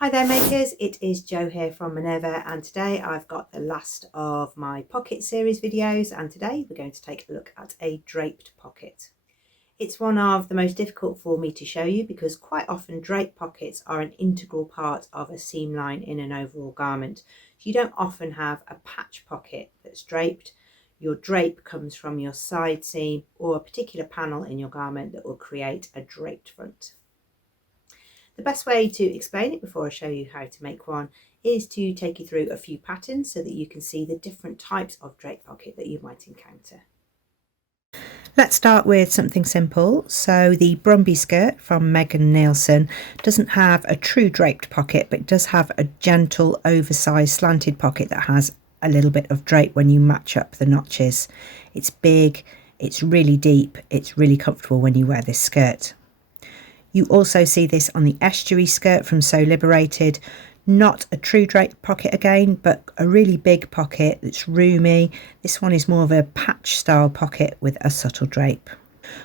Hi there makers, it is Jo here from Minerva, and today I've got the last of my pocket series videos, and today we're going to take a look at a draped pocket. It's one of the most difficult for me to show you because quite often draped pockets are an integral part of a seam line in an overall garment. You don't often have a patch pocket that's draped. Your drape comes from your side seam or a particular panel in your garment that will create a draped front. The best way to explain it before I show you how to make one is to take you through a few patterns so that you can see the different types of drape pocket that you might encounter. Let's start with something simple. So the Brumby skirt from Megan Nielsen doesn't have a true draped pocket, but it does have a gentle oversized slanted pocket that has a little bit of drape when you match up the notches. It's big, it's really deep, it's really comfortable when you wear this skirt. You also see this on the estuary skirt from So Liberated. Not a true drape pocket again, but a really big pocket that's roomy. This one is more of a patch style pocket with a subtle drape.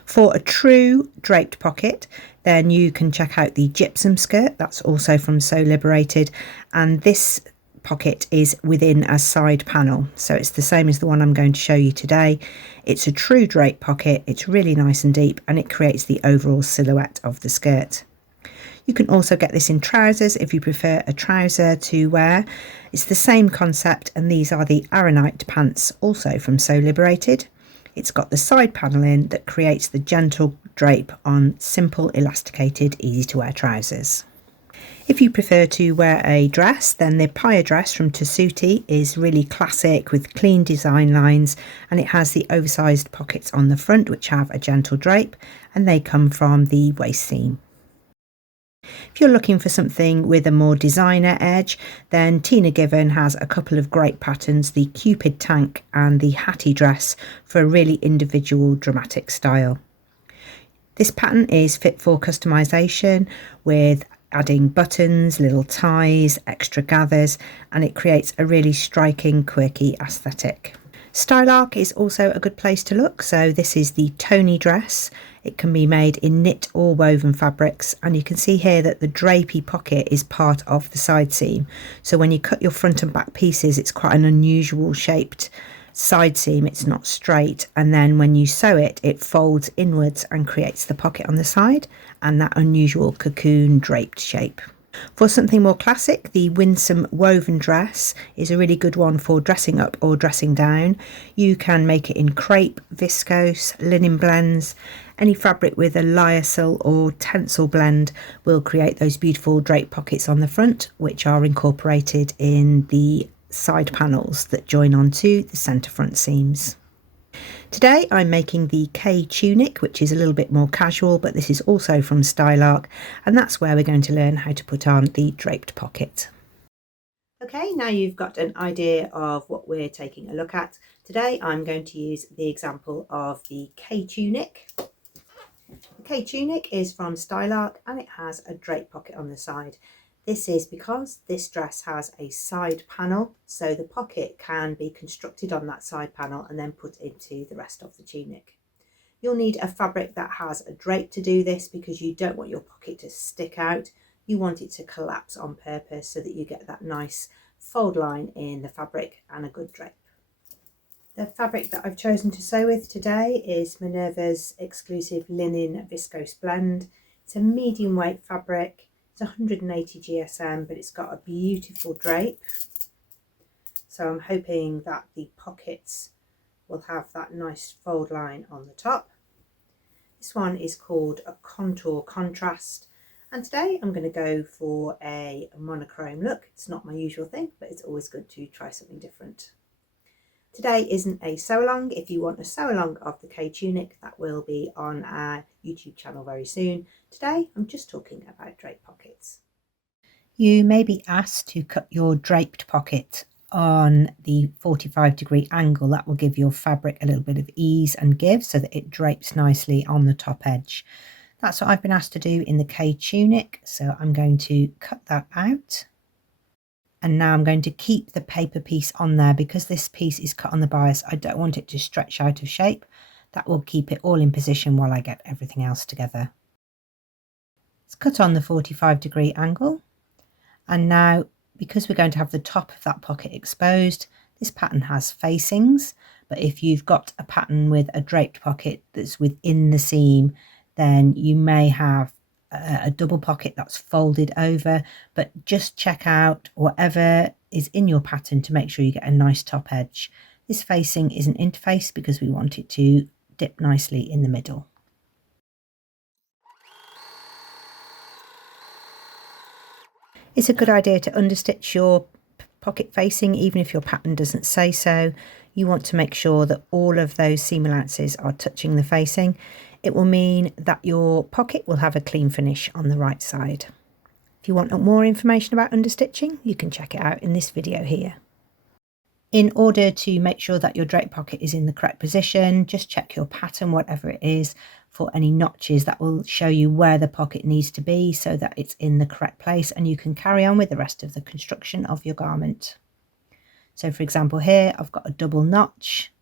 For a true draped pocket, then you can check out the gypsum skirt. That's also from So Liberated. And this pocket is within a side panel, so it's the same as the one I'm going to show you today. It's a true drape pocket, it's really nice and deep, and it creates the overall silhouette of the skirt. You can also get this in trousers if you prefer a trouser to wear. It's the same concept, and these are the Aranite pants, also from So Liberated. It's got the side panel in that creates the gentle drape on simple elasticated easy to wear trousers. If you prefer to wear a dress, then the Paya dress from Tessuti is really classic with clean design lines, and it has the oversized pockets on the front which have a gentle drape, and they come from the waist seam. If you're looking for something with a more designer edge, then Tina Given has a couple of great patterns, the Cupid tank and the Hattie dress, for a really individual dramatic style. This pattern is fit for customization with adding buttons, little ties, extra gathers, and it creates a really striking, quirky aesthetic. Stylark is also a good place to look. So this is the Tony dress. It can be made in knit or woven fabrics, and you can see here that the drapey pocket is part of the side seam. So when you cut your front and back pieces, it's quite an unusual shaped side seam. It's not straight, and then when you sew it, it folds inwards and creates the pocket on the side and that unusual cocoon draped shape. For something more classic, the Winsome woven dress is a really good one for dressing up or dressing down. You can make it in crepe, viscose, linen blends. Any fabric with a lyocell or tencel blend will create those beautiful drape pockets on the front, which are incorporated in the side panels that join onto the centre front seams. Today I'm making the K tunic, which is a little bit more casual, but this is also from Stylark, and that's where we're going to learn how to put on the draped pocket. Okay, now you've got an idea of what we're taking a look at. Today I'm going to use the example of the K tunic. The K tunic is from Stylark and it has a drape pocket on the side. This is because this dress has a side panel, so the pocket can be constructed on that side panel and then put into the rest of the tunic. You'll need a fabric that has a drape to do this because you don't want your pocket to stick out. You want it to collapse on purpose so that you get that nice fold line in the fabric and a good drape. The fabric that I've chosen to sew with today is Minerva's exclusive linen viscose blend. It's a medium weight fabric. It's 180 GSM, but it's got a beautiful drape. So I'm hoping that the pockets will have that nice fold line on the top. This one is called a contour contrast. And today I'm going to go for a monochrome look. It's not my usual thing, but it's always good to try something different. Today isn't a sew along. If you want a sew along of the K tunic, that will be on our YouTube channel very soon. Today I'm just talking about drape pockets. You may be asked to cut your draped pocket on the 45-degree angle. That will give your fabric a little bit of ease and give so that it drapes nicely on the top edge. That's what I've been asked to do in the K tunic, so I'm going to cut that out. And now I'm going to keep the paper piece on there because this piece is cut on the bias. I don't want it to stretch out of shape. That will keep it all in position while I get everything else together. It's cut on the 45-degree angle. And now, because we're going to have the top of that pocket exposed, this pattern has facings, but if you've got a pattern with a draped pocket that's within the seam, then you may have a double pocket that's folded over, but just check out whatever is in your pattern to make sure you get a nice top edge. This facing is an interface because we want it to dip nicely in the middle. It's a good idea to understitch your pocket facing even if your pattern doesn't say so. You want to make sure that all of those seam allowances are touching the facing. It will mean that your pocket will have a clean finish on the right side. If you want more information about understitching, you can check it out in this video here. In order to make sure that your drape pocket is in the correct position, just check your pattern, whatever it is, for any notches. That will show you where the pocket needs to be so that it's in the correct place, and you can carry on with the rest of the construction of your garment. So for example here, I've got a double notch,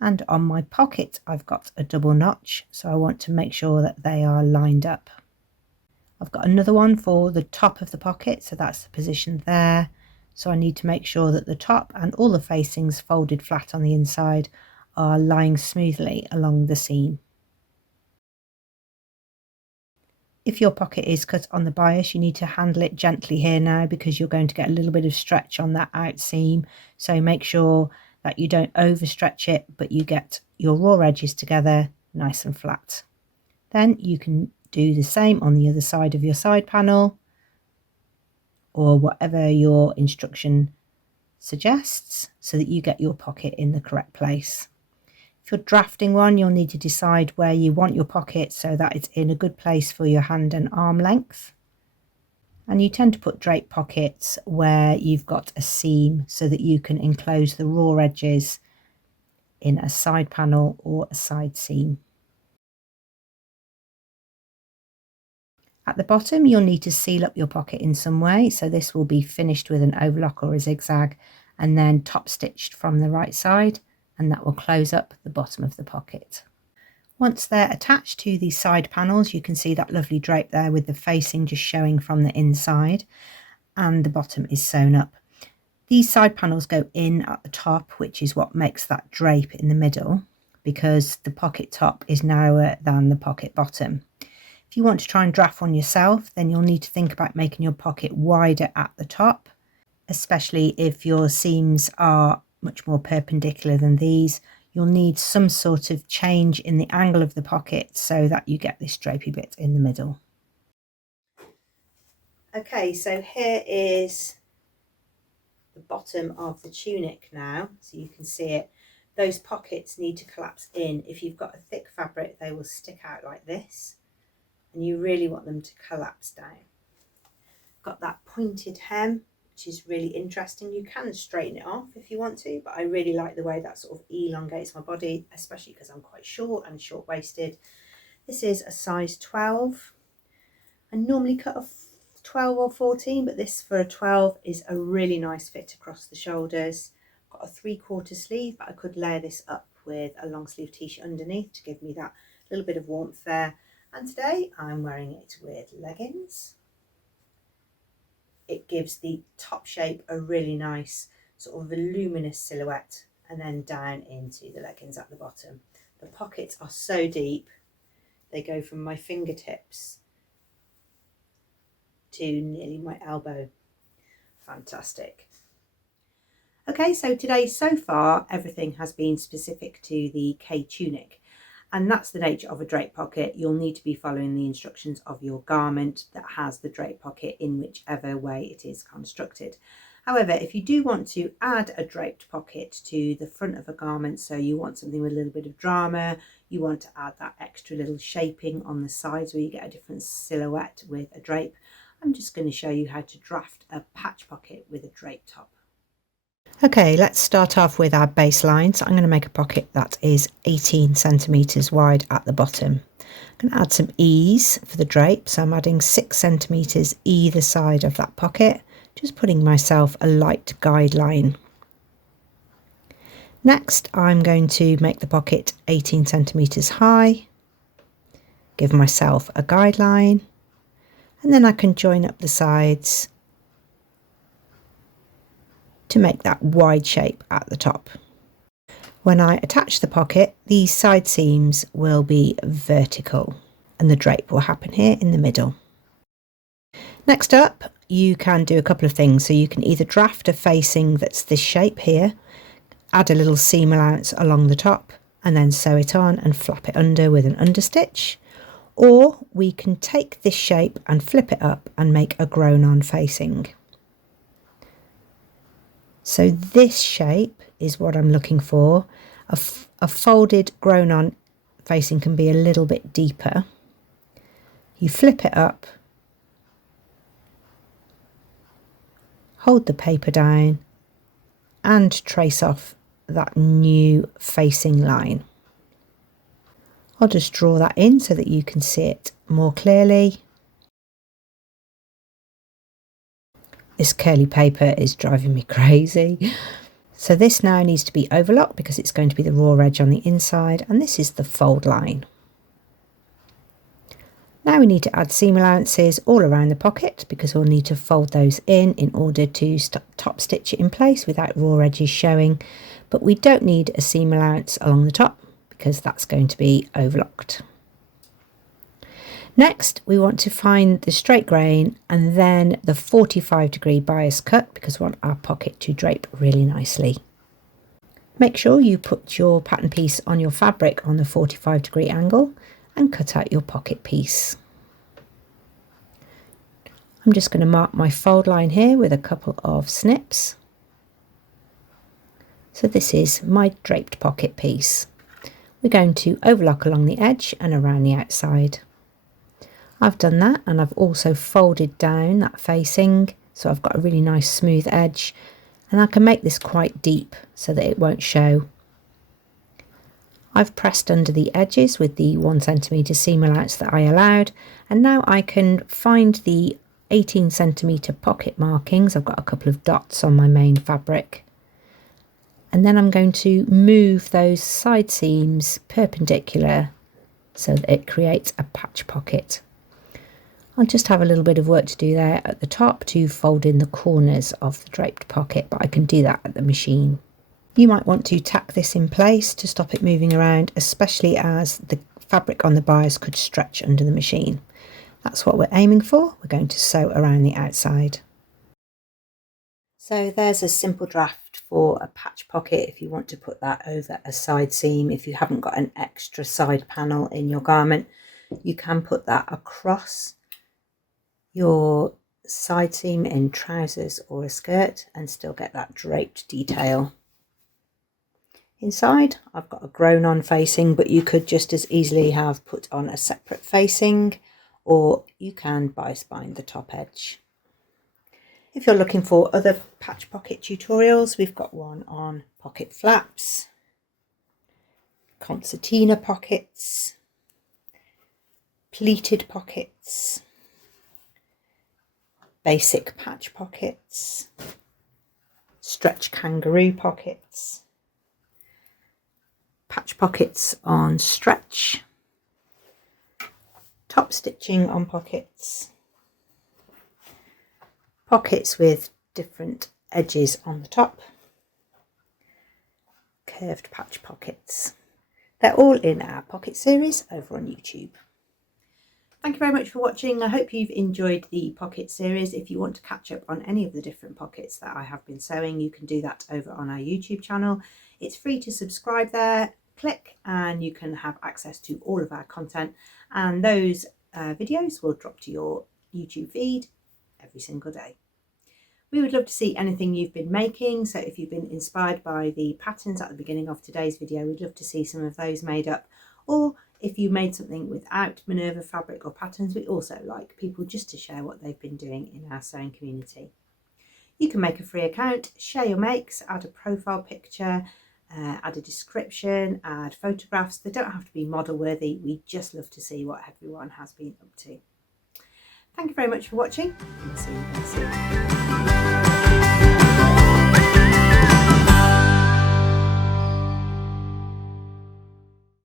and on my pocket I've got a double notch, so I want to make sure that they are lined up. I've got another one for the top of the pocket, so that's the position there. So I need to make sure that the top and all the facings folded flat on the inside are lying smoothly along the seam. If your pocket is cut on the bias, you need to handle it gently here now because you're going to get a little bit of stretch on that out seam. So make sure that you don't overstretch it, but you get your raw edges together nice and flat. Then you can do the same on the other side of your side panel, or whatever your instruction suggests, so that you get your pocket in the correct place. If you're drafting one, you'll need to decide where you want your pocket so that it's in a good place for your hand and arm length. And you tend to put drape pockets where you've got a seam so that you can enclose the raw edges in a side panel or a side seam. At the bottom, you'll need to seal up your pocket in some way. So this will be finished with an overlock or a zigzag and then top stitched from the right side, and that will close up the bottom of the pocket. Once they're attached to the side panels, you can see that lovely drape there with the facing just showing from the inside, and the bottom is sewn up. These side panels go in at the top, which is what makes that drape in the middle, because the pocket top is narrower than the pocket bottom. If you want to try and draft one yourself, then you'll need to think about making your pocket wider at the top, especially if your seams are much more perpendicular than these. You'll need some sort of change in the angle of the pocket so that you get this drapey bit in the middle. Okay, so here is the bottom of the tunic now, so you can see it. Those pockets need to collapse in. If you've got a thick fabric, they will stick out like this, and you really want them to collapse down. Got that pointed hem, which is really interesting. You can straighten it off if you want to, but I really like the way that sort of elongates my body, especially because I'm quite short and short-waisted. This is a size 12. I normally cut a 12 or 14, but this for a 12 is a really nice fit across the shoulders. Got a 3/4 sleeve, but I could layer this up with a long sleeve t-shirt underneath to give me that little bit of warmth there. And today I'm wearing it with leggings. It gives the top shape a really nice sort of voluminous silhouette, and then down into the leggings at the bottom. The pockets are so deep, they go from my fingertips to nearly my elbow. Fantastic. Okay, so today so far everything has been specific to the K tunic. And that's the nature of a drape pocket. You'll need to be following the instructions of your garment that has the drape pocket in whichever way it is constructed. However, if you do want to add a draped pocket to the front of a garment, so you want something with a little bit of drama, you want to add that extra little shaping on the sides where you get a different silhouette with a drape, I'm just going to show you how to draft a patch pocket with a drape top. Okay, let's start off with our baseline. So I'm going to make a pocket that is 18 centimetres wide at the bottom. I'm going to add some ease for the drape, so I'm adding 6 centimetres either side of that pocket, just putting myself a light guideline. Next, I'm going to make the pocket 18 centimetres high, give myself a guideline, and then I can join up the sides to make that wide shape at the top. When I attach the pocket, these side seams will be vertical and the drape will happen here in the middle. Next up, you can do a couple of things. So you can either draft a facing that's this shape here, add a little seam allowance along the top and then sew it on and flap it under with an understitch. Or we can take this shape and flip it up and make a grown on facing. So this shape is what I'm looking for. A folded grown on facing can be a little bit deeper. You flip it up, hold the paper down and trace off that new facing line. I'll just draw that in so that you can see it more clearly. This curly paper is driving me crazy. So this now needs to be overlocked because it's going to be the raw edge on the inside, and this is the fold line. Now we need to add seam allowances all around the pocket because we'll need to fold those in order to top stitch it in place without raw edges showing, but we don't need a seam allowance along the top because that's going to be overlocked. Next, we want to find the straight grain and then the 45-degree bias cut because we want our pocket to drape really nicely. Make sure you put your pattern piece on your fabric on the 45-degree angle and cut out your pocket piece. I'm just going to mark my fold line here with a couple of snips. So this is my draped pocket piece. We're going to overlock along the edge and around the outside. I've done that and I've also folded down that facing so I've got a really nice smooth edge, and I can make this quite deep so that it won't show. I've pressed under the edges with the 1 cm seam allowance that I allowed, and now I can find the 18 cm pocket markings. I've got a couple of dots on my main fabric, and then I'm going to move those side seams perpendicular so that it creates a patch pocket. I'll just have a little bit of work to do there at the top to fold in the corners of the draped pocket, but I can do that at the machine. You might want to tack this in place to stop it moving around, especially as the fabric on the bias could stretch under the machine. That's what we're aiming for. We're going to sew around the outside. So there's a simple draft for a patch pocket if you want to put that over a side seam. If you haven't got an extra side panel in your garment, you can put that across your side seam in trousers or a skirt and still get that draped detail. Inside I've got a grown on facing, but you could just as easily have put on a separate facing, or you can bias bind the top edge. If you're looking for other patch pocket tutorials, we've got one on pocket flaps, concertina pockets, pleated pockets, basic patch pockets, stretch kangaroo pockets, patch pockets on stretch, top stitching on pockets, pockets with different edges on the top, curved patch pockets. They're all in our pocket series over on YouTube. Thank you very much for watching. I hope you've enjoyed the pocket series. If you want to catch up on any of the different pockets that I have been sewing, you can do that over on our YouTube channel. It's free to subscribe there. Click and you can have access to all of our content, and those videos will drop to your YouTube feed every single day. We would love to see anything you've been making, so if you've been inspired by the patterns at the beginning of today's video, we'd love to see some of those made up, or if you made something without Minerva fabric or patterns, we also like people just to share what they've been doing in our sewing community. You can make a free account, share your makes, add a profile picture, add a description, add photographs. They don't have to be model worthy. We just love to see what everyone has been up to. Thank you very much for watching, and see you again soon.